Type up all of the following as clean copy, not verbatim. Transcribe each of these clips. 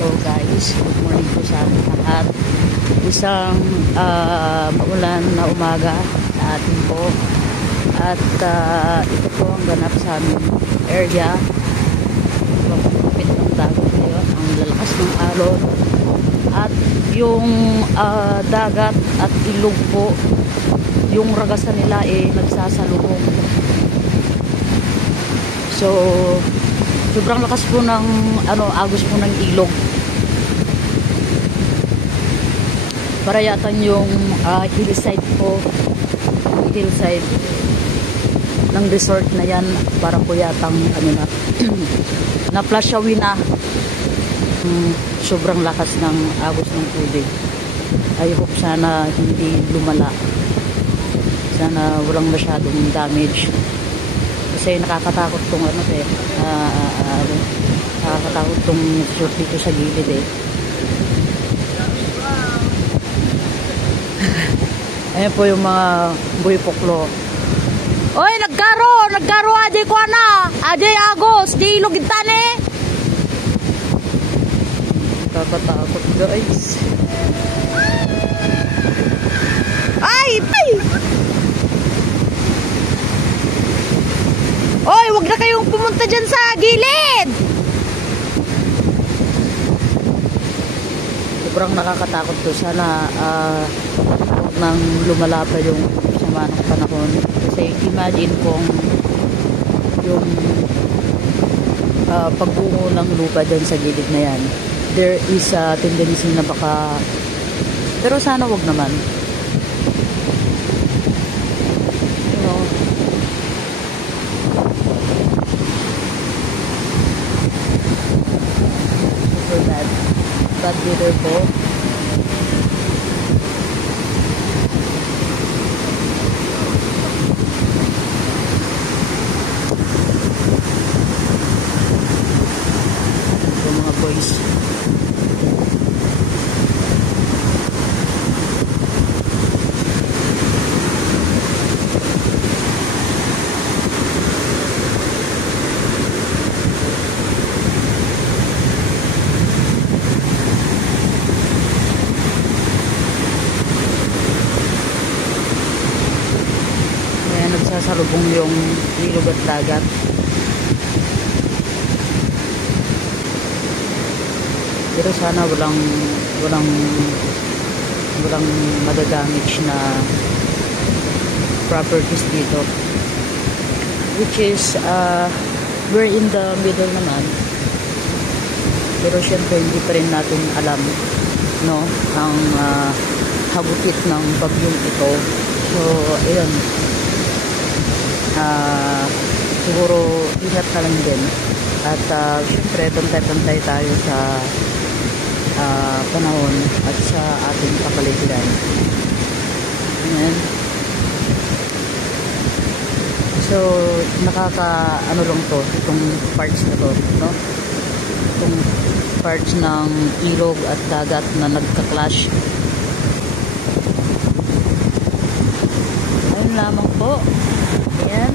Hello guys, good morning po sa ating lahat. Isang maulan na umaga sa atin po. At ito po ang ganap sa aming area. Kapit ng dagat ngayon, ang lalakas ng alon. At yung dagat at ilog po, yung ragasan nila nagsasalubong. So, sobrang lakas po ng agos po ng ilog. Para yata yung hillside po, hillside ng resort na yan, para po yatang na flash away na. Sobrang lakas ng agos ng tubig. I hope sana hindi lumala, sana walang masyadong damage. Kasi nakakatakot tong nakakatakot tong resort dito sa gilid Ayan po yung mga buhipoklo. Oy, nagkaro aday ko na aday agos di ilog itane. Nakakatakot guys. Ay! Oy, wag na kayong pumunta dyan sa gilid. Sobrang nakakatakot to. Sana huwag nang lumala pa yung sama ng panahon. Kasi imagine kung yung pagbuo ng lupa dyan sa gilid na yan, there is a tendency na baka, pero sana wag naman. Bad weather po. Ito mga boys. Nagsasalubong yung ilog at dagat. Pero sana walang madadamage na properties dito, which is we're in the middle naman, pero syempre hindi pa rin natin alam ang hagupit ng bagyong ito. So ayun, siguro ingat na lang din. At syempre pantay-pantay tayo sa panahon at sa ating kapaligiran. Ayan. So lang to, itong parts na to, itong parts ng ilog at dagat na nagka-clash. Ayun lamang po. Ayan.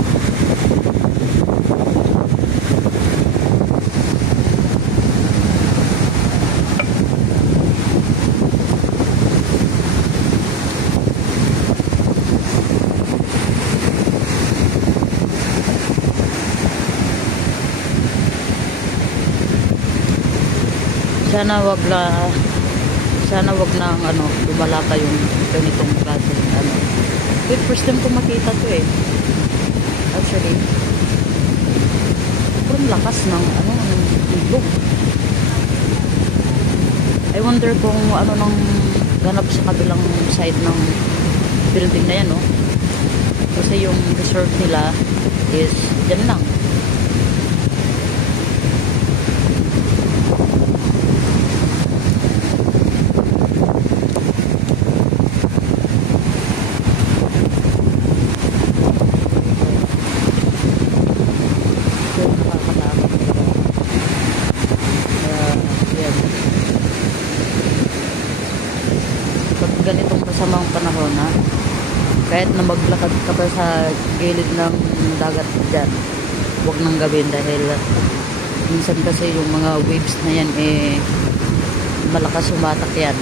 Sana wag na lumala pa yung ganitong klase first time ko makita to actually. Sobrang lakas ng ilog. I wonder kung nang ganap sa kabilang side ng building na yan, kasi yung resort nila is dyan lang. Ganitong masamang panahon kahit na maglakad ka pa sa gilid ng dagat dyan, huwag nang gawin dahil minsan kasi yung mga waves na yan malakas sumatak yan.